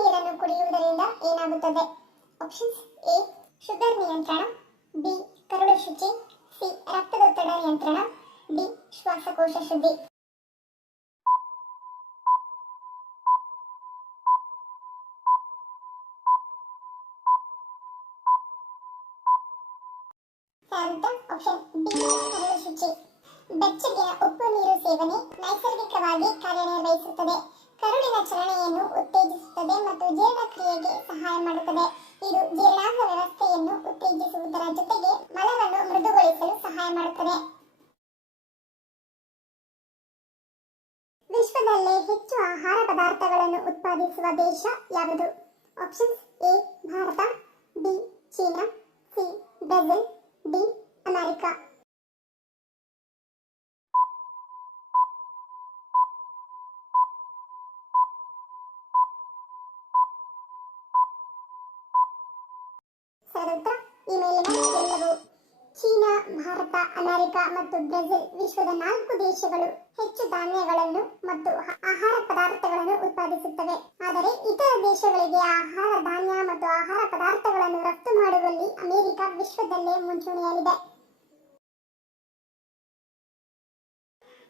ನೀರನ್ನು ಕುಡಿಯುವುದರಿಂದ ಏನಾಗುತ್ತದೆ? ಆಪ್ಷನ್ಸ್: ಎ ಶುಗರ್ ನಿಯಂತ್ರಣ, ಬಿ ಕರುಳು ಶುಚಿ, ಸಿ ರಕ್ತದೊತ್ತಡ ನಿಯಂತ್ರಣ, ಡಿ ಶ್ವಾಸಕೋಶ ಶುದ್ಧಿ. ಆಪ್ಷನ್ ಬಿ ಕರುಳು ಶುಚಿ. ಬೆಚ್ಚಗಿನ ಉಪ್ಪು ನೀರು ಸೇವನೆ ನೈಸರ್ಗಿಕವಾಗಿ ಕಾರ್ಯನಿರ್ವಹಿಸುತ್ತದೆ. ಕರುಳಿನ ಚಲನೆಯನ್ನು ಉತ್ತೇಜಿಸುತ್ತದೆ ಮತ್ತು ಜೀರ್ಣಕ್ರಿಯೆಗೆ ಸಹಾಯ ಮಾಡುತ್ತದೆ. ಇದು ಜೀರ್ಣಾಂಗ ವ್ಯವಸ್ಥೆಯನ್ನು ಉತ್ತೇಜಿಸುವುದರ ಜೊತೆಗೆ ಮಲವನ್ನು ಮೃದುಗೊಳಿಸಲು ಸಹಾಯ ಮಾಡುತ್ತದೆ. ವಿಶ್ವದಲ್ಲೇ ಹೆಚ್ಚು ಆಹಾರ ಪದಾರ್ಥಗಳನ್ನು ಉತ್ಪಾದಿಸುವ ದೇಶ ಯಾವುದು? Options: A Bharat, B China, C Brazil, D America. ಈ ಮೇಲಿನ ಎಲ್ಲವೂ. ಚೀನಾ, ಭಾರತ, ಅಮೆರಿಕ ಮತ್ತು ಬ್ರೆಜಿಲ್ ವಿಶ್ವದ 4 ದೇಶಗಳು ಹೆಚ್ಚು ಧಾನ್ಯಗಳನ್ನು ಮತ್ತು ಆಹಾರ ಪದಾರ್ಥಗಳನ್ನು ಉತ್ಪಾದಿಸುತ್ತವೆ. ಆದರೆ ಇತರ ದೇಶಗಳಿಗೆ ಆಹಾರ ಧಾನ್ಯ ಮತ್ತು ಆಹಾರ ಪದಾರ್ಥಗಳನ್ನು ರಫ್ತು ಮಾಡುವಲ್ಲಿ ಅಮೆರಿಕ ವಿಶ್ವದಲ್ಲೇ ಮುಂಚೂಣಿಯಲ್ಲಿದೆ.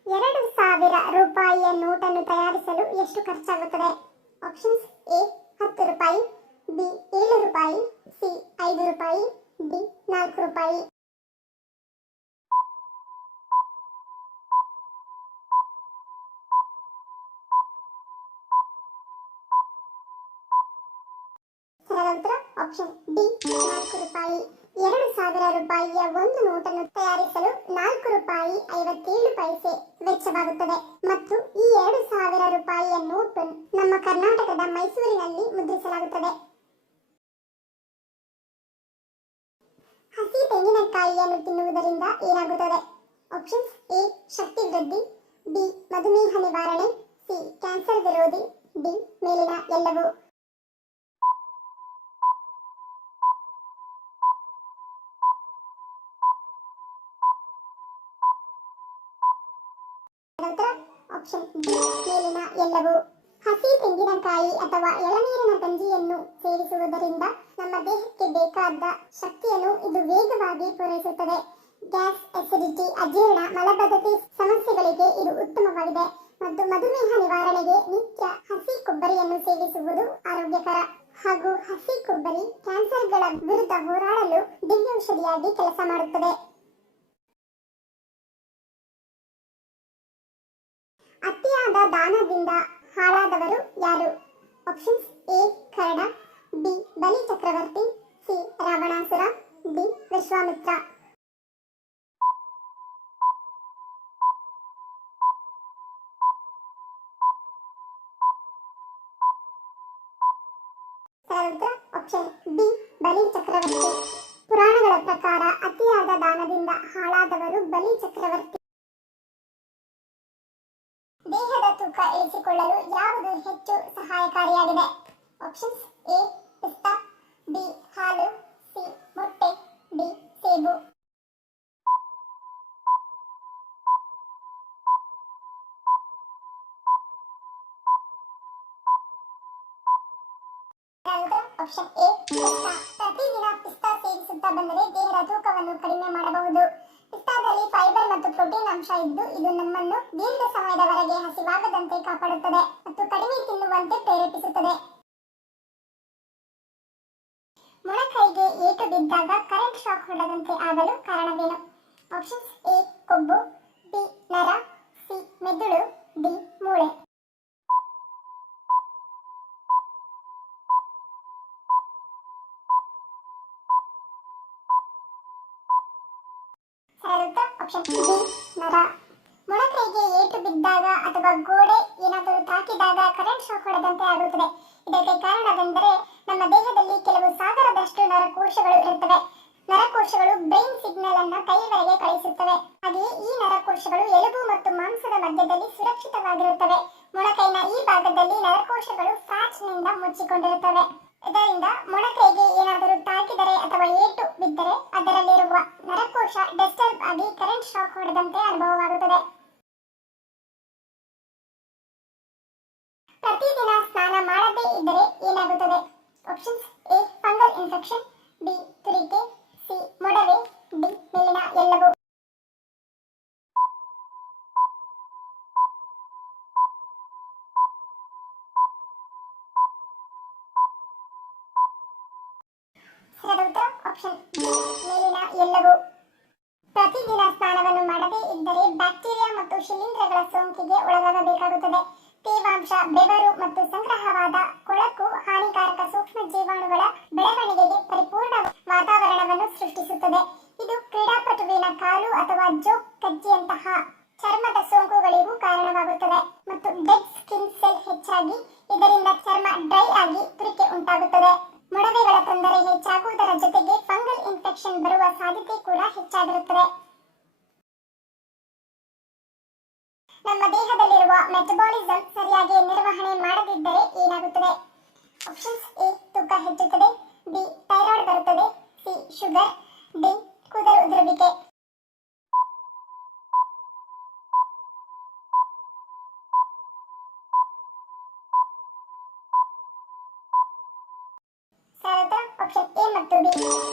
2000 ರೂಪಾಯಿಯ ನೋಟನ್ನು ತಯಾರಿಸಲು ಎಷ್ಟು ಖರ್ಚಾಗುತ್ತದೆ? ಆಪ್ಷನ್ಸ್: ಎ 10 ರೂಪಾಯಿ, ಬಿ 7 ರೂಪಾಯಿ, ಸಿ 5 ರೂಪಾಯಿ, ಡಿ 4 ರೂಪಾಯಿ. ಆಪ್ಷನ್ ಡಿ 4 ರೂಪಾಯಿ. 2000 ರೂಪಾಯಿಯ ಒಂದು ನೋಟನ್ನು ತಯಾರಿಸಲು 4 ರೂಪಾಯಿ 57 ಪೈಸೆ ವೆಚ್ಚವಾಗುತ್ತದೆ ಮತ್ತು ಈ 2000 ರೂಪಾಯಿಯ ನೋಟು ನಮ್ಮ ಕರ್ನಾಟಕದ ಮೈಸೂರಿನಲ್ಲಿ ಮುದ್ರಿಸಲಾಗುತ್ತದೆ. ಹಸಿ ತೆಂಗಿನಕಾಯಿಯನ್ನು ತಿನ್ನುವುದರಿಂದ ಏನಾಗುತ್ತದೆ? ಆಪ್ಷನ್ಸ್: ಎ ಶಕ್ತಿ ವೃದ್ಧಿ, ಬಿ ಮಧುಮೇಹ ನಿವಾರಣೆ, ಸಿ ಕ್ಯಾನ್ಸರ್ ವಿರೋಧಿ, ಡಿ ಮೇಲಿನ ಎಲ್ಲವೂ. ಆಪ್ಷನ್ ಡಿ ಮೇಲಿನ ಎಲ್ಲವೂ. ಹಸಿ ತೆಂಗಿನಕಾಯಿ ಅಥವಾ ಎಳನೀರಿನ ಗಂಜಿಯನ್ನು ಸೇವಿಸುವುದರಿಂದ ನಮ್ಮ ದೇಹಕ್ಕೆ ಬೇಕಾದ ಶಕ್ತಿಯನ್ನು ಇದು ವೇಗವಾಗಿ ಪೂರೈಸುತ್ತದೆ. ಗ್ಯಾಸ್, ಅಸಿಡಿಟಿ, ಅಜೀರ್ಣ, ಮಲಬದ್ಧತೆ ಸಮಸ್ಯೆಗಳಿಗೆ ಇದು ಉತ್ತಮವಾಗಿದೆ ಮತ್ತು ಮಧುಮೇಹ ನಿವಾರಣೆಗೆ ನಿತ್ಯ ಹಸಿ ಕೊಬ್ಬರಿಯನ್ನು ಸೇವಿಸುವುದು ಆರೋಗ್ಯಕರ. ಹಾಗೂ ಹಸಿ ಕೊಬ್ಬರಿ ಕ್ಯಾನ್ಸರ್ಗಳ ವಿರುದ್ಧ ಹೋರಾಡಲು ದಿವ್ಯೌಷಧಿಯಾಗಿ ಕೆಲಸ ಮಾಡುತ್ತದೆ. ಅತಿಯಾದ ದಾನದಿಂದ ಹಾಳಾದವರು ಯಾರು? Options: A Karna, B Bali Chakravarti, C Ravanasura, D Vishwamitra. Option B Bali Chakravarti. ಪುರಾಣಗಳ ಪ್ರಕಾರ ಅತಿಯಾದ ದಾನದಿಂದ ಹಾಳಾದವರು ಬಲಿ ಚಕ್ರವರ್ತಿ. ದೇಹದ ತೂಕ ಇಳಿಸಿಕೊಳ್ಳಲು ಯಾವುದು ಹೆಚ್ಚು ಸಹಾಯಕಾರಿಯಾಗಿದೆ? ಆಪ್ಷನ್ಸ್: ಎ ಪಿಸ್ತಾ, ಬಿ ಹಾಲು, ಸಿ ಮೊಟ್ಟೆ, ಡಿ ಸೇಬು. ಆಪ್ಷನ್ ಎ ಪಿಸ್ತಾ. ಪ್ರತಿದಿನ ಪಿಸ್ತಾ ಸೇವಿಸುತ್ತಾ ಬಂದರೆ ದೇಹದ ತೂಕವನ್ನು ಕಡಿಮೆ ಮಾಡಬಹುದು. ಪಿಸ್ತಾದಲ್ಲಿ ಫೈಬರ್ ಮತ್ತು ಪ್ರೋಟೀನ್ ಅಂಶ ಇದ್ದು ಇದು ನಮ್ಮನ್ನು ದೀರ್ಘ ಸಮಯದವರೆಗೆ ಹಸಿವಾಗದಂತೆ ಕಾಪಾಡುತ್ತದೆ ಮತ್ತು ಕಡಿಮೆ ತಿನ್ನುವಂತೆ ಪ್ರೇರೇಪಿಸುತ್ತದೆ. ಮೊಣಕೈಗೆ ಏಟು ಬಿದ್ದಾಗ ಕರೆಂಟ್ ಶಾಕ್ ಹೊಡೆದಂತೆ ಆಗಲು ಕಾರಣವೇನು? ಆಪ್ಷನ್ಸ್: ಎ ಕೊಬ್ಬು, ಬಿ ನರ, ಸಿ ಮೆದುಳು, ಡಿ ಮೂಳೆ. ಆಪ್ಷನ್ ಬಿ ನರ. ಮೊಣಕೈಗೆ ಏಟು ಬಿದ್ದಾಗ ಅಥವಾ ಗೋಡೆ ಏನಾದರೂ ತಾಕಿದಾಗ ಕರೆಂಟ್ ಶಾಕ್ ಹೊಡೆದಂತೆ ಆಗುತ್ತದೆ. ಇದಕ್ಕೆ ಕಾರಣವೆಂದರೆ ನಮ್ಮ ದೇಹದಲ್ಲಿ ಕೆಲವು ಸಾವಿರದಷ್ಟು ನರಕೋಶಗಳು ಇರುತ್ತವೆ. ನರಕೋಶಗಳು ಬ್ರೈನ್ ಸಿಗ್ನಲ್ ಅನ್ನು ಕೈವರೆಗೆ ಕಳುಹಿಸುತ್ತವೆ. ಹಾಗೆಯೇ ಈ ನರಕೋಶಗಳು ಎಲುಬು ಮತ್ತು ಮಾಂಸದ ಮಧ್ಯದಲ್ಲಿ ಸುರಕ್ಷಿತವಾಗಿರುತ್ತವೆ. ಮೊಣಕೈನ ಈ ಭಾಗದಲ್ಲಿ ನರಕೋಶಗಳು ಫ್ಯಾಟ್ನಿಂದ ಮುಚ್ಚಿಕೊಂಡಿರುತ್ತವೆ. ಇದರಿಂದ ಮೊಣಕೈಗೆ ಏನಾದರೂ ತಾಕಿದರೆ ಅಥವಾ ಏಟು ಬಿದ್ದರೆ ಅದರಲ್ಲಿರುವ ನರಕೋಶ ಡಿಸ್ಟರ್ಬ್ ಆಗಿ ಕರೆಂಟ್ ಶಾಕ್ ಹೊಡೆದಂತೆ ಅನುಭವವಾಗುತ್ತದೆ. ಪ್ರತಿದಿನ ಸ್ನಾನ ಮಾಡದೇ ಇದ್ದರೆ ಏನಾಗುತ್ತದೆ? Options: A fungal infection, B ತುರಿಕೆ, ಸಿ ಮೊಡವೆ, ಡಿ ಮೇಲಿನ ಎಲ್ಲವೂ. ಸರಿಯಾದ ಉತ್ತರ ಆಪ್ಷನ್ ಬಿ ಮೇಲಿನ ಎಲ್ಲವೂ. ಪ್ರತಿದಿನ ಸ್ನಾನವನ್ನು ಮಾಡದೇ ಇದ್ದರೆ ಬ್ಯಾಕ್ಟೀರಿಯಾ ಮತ್ತು ಶಿಲೀಂಧ್ರಗಳ ಸೋಂಕಿಗೆ ಒಳಗಾಗಬೇಕಾಗುತ್ತದೆ. ತೇವಾಂಶ, ಬೆವರು ಮತ್ತು ಸಂಗ್ರಹವಾದ ಕೊಳಕು ಹಾನಿಕಾರಕ ಸೂಕ್ಷ್ಮ ಜೀವಾಣುಗಳ ಬೆಳವಣಿಗೆಗೆ ಪರಿಪೂರ್ಣ ವಾತಾವರಣವನ್ನು ಸೃಷ್ಟಿಸುತ್ತದೆ. ಇದು ಕ್ರೀಡಾಪಟುವಿನ ಕಾಲು ಅಥವಾ ಜೋಕ್ ಕಜ್ಜಿಯಂತಹ ಚರ್ಮದ ಸೋಂಕುಗಳಿಗೂ ಕಾರಣವಾಗುತ್ತದೆ ಮತ್ತು ಡೆಡ್ ಸ್ಕಿನ್ ಸೆಲ್ ಹೆಚ್ಚಾಗಿ ಇದರಿಂದ ಚರ್ಮ ಡ್ರೈ ಆಗಿ ತುರಿಕೆ ಉಂಟಾಗುತ್ತದೆ. ಮೊಡವೆಗಳ ತೊಂದರೆ ಹೆಚ್ಚಾಗುವುದರ ಜೊತೆಗೆ ಫಂಗಲ್ ಇನ್ಫೆಕ್ಷನ್ ಬರುವ ಸಾಧ್ಯತೆ ಕೂಡ ಹೆಚ್ಚಾಗಿರುತ್ತದೆ. ನಮ್ಮ ದೇಹದಲ್ಲಿರುವ ಮೆಟಬಾಲಿಸಂ ಸರಿಯಾಗಿ ನಿರ್ವಹಣೆ ಮಾಡದಿದ್ದರೆ ಏನಾಗುತ್ತದೆ? ಆಪ್ಷನ್ಸ್: ಎ ತೂಕ ಹೆಚ್ಚುತ್ತದೆ, ಬಿ ಥೈರಾಯ್ಡ್ ಬರುತ್ತದೆ, ಸಿ ಶುಗರ್, ಡಿ ಕೂದಲು ಉದುರುವಿಕೆ. ಆಪ್ಷನ್ ಎ ಮತ್ತು ಬಿ.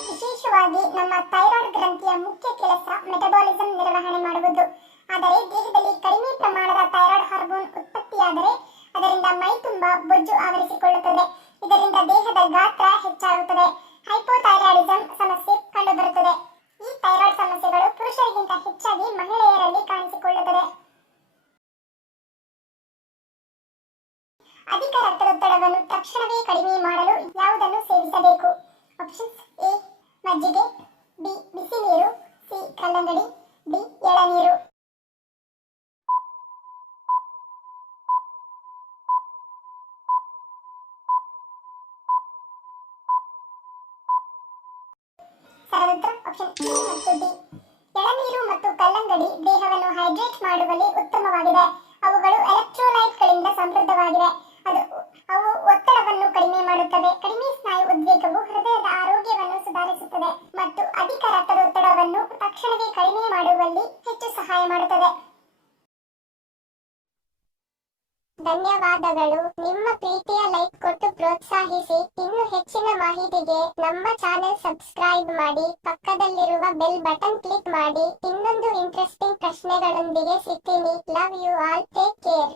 ವಿಶೇಷವಾಗಿ ನಮ್ಮ ಥೈರಾಯ್ಡ್ ಗ್ರಂಥಿಯ ಮುಖ್ಯ ಕೆಲಸ ಮೆಟಬಾಲಿಸಂ ನಿರ್ವಹಣೆ ಮಾಡುವುದು. ಆದರೆ ದೇಹದಲ್ಲಿ ಕಡಿಮೆ ಪ್ರಮಾಣದ ಥೈರಾಯ್ಡ್ ಹಾರ್ಮೋನ್ ಉತ್ಪತ್ತಿಯಾದರೆ ಅದರಿಂದ ಮೈ ತುಂಬಾ ಬೊಜ್ಜು ಆವರಿಸಿಕೊಳ್ಳುತ್ತದೆ. ಇದರಿಂದ ದೇಹದ ಗಾತ್ರ ಹೆಚ್ಚಾಗುತ್ತದೆ. ಹೈಪೋಥೈರಾಯ್ಡಿಸಂ ಸಮಸ್ಯೆ ಕಂಡುಬರುತ್ತದೆ. ಈ ಥೈರಾಯ್ಡ್ ಸಮಸ್ಯೆಗಳು ಪುರುಷರಿಗಿಂತ ಹೆಚ್ಚಾಗಿ ಮಹಿಳೆಯರಲ್ಲಿ ಕಾಣಿಸಿಕೊಳ್ಳುತ್ತದೆ. ಅಧಿಕ ರಕ್ತದೊತ್ತಡವನ್ನು ತಕ್ಷಣವೇ ಕಡಿಮೆ ಮಾಡಲು ಯಾವುದನ್ನು ಸೇವಿಸಬೇಕು? ಆಪ್ಷನ್ಸ್: ಎ ಮಜ್ಜಿಗೆ, ಬಿ ಬಿಸಿ ನೀರು, ಸಿ ಕಲ್ಲಂಗಡಿ, ಡಿ ಎಳನೀರು. ಸರಿಯಾದ ಉತ್ತರ ಆಪ್ಷನ್ ಎ ಮತ್ತು ಡಿ. ಎಳನೀರು ಮತ್ತು ಕಲ್ಲಂಗಡಿ ದೇಹವನ್ನು ಹೈಡ್ರೇಟ್ ಮಾಡುವಲ್ಲಿ ಉತ್ತಮವಾಗಿದೆ. ಅವುಗಳು ಎಲೆಕ್ಟ್ರೋಲೈಟ್ಗಳಿಂದ ಸಮೃದ್ಧವಾಗಿವೆ. ಅವು ಒತ್ತಡವನ್ನು ಕಡಿಮೆ ಮಾಡುತ್ತವೆ. ಕಡಿಮೆ ಸ್ನಾಯು ಉದ್ವೇಗವು ಹೃದಯದ ಆರೋಗ್ಯವನ್ನು ಸುಧಾರಿಸುತ್ತದೆ ಮತ್ತು ಅಧಿಕ ರಕ್ತದೊತ್ತಡವನ್ನು ತಕ್ಷಣವೇ ಕಡಿಮೆ ಮಾಡುವಲ್ಲಿ ಹೆಚ್ಚು ಸಹಾಯ ಮಾಡುತ್ತದೆ. ಧನ್ಯವಾದಗಳು. ನಿಮ್ಮ ಪ್ರೀತಿಯ ಲೈಕ್ ಕೊಟ್ಟು ಪ್ರೋತ್ಸಾಹಿಸಿ. ಇನ್ನು ಹೆಚ್ಚಿನ ಮಾಹಿತಿಗೆ ನಮ್ಮ ಚಾನೆಲ್ ಸಬ್ಸ್ಕ್ರೈಬ್ ಮಾಡಿ, ಪಕ್ಕದಲ್ಲಿರುವ ಬೆಲ್ ಬಟನ್ ಕ್ಲಿಕ್ ಮಾಡಿ. ಇನ್ನೊಂದು ಇಂಟ್ರೆಸ್ಟಿಂಗ್ ಪ್ರಶ್ನೆಗಳೊಂದಿಗೆ ಸಿಗ್ತೀನಿ. Love you all. Take care.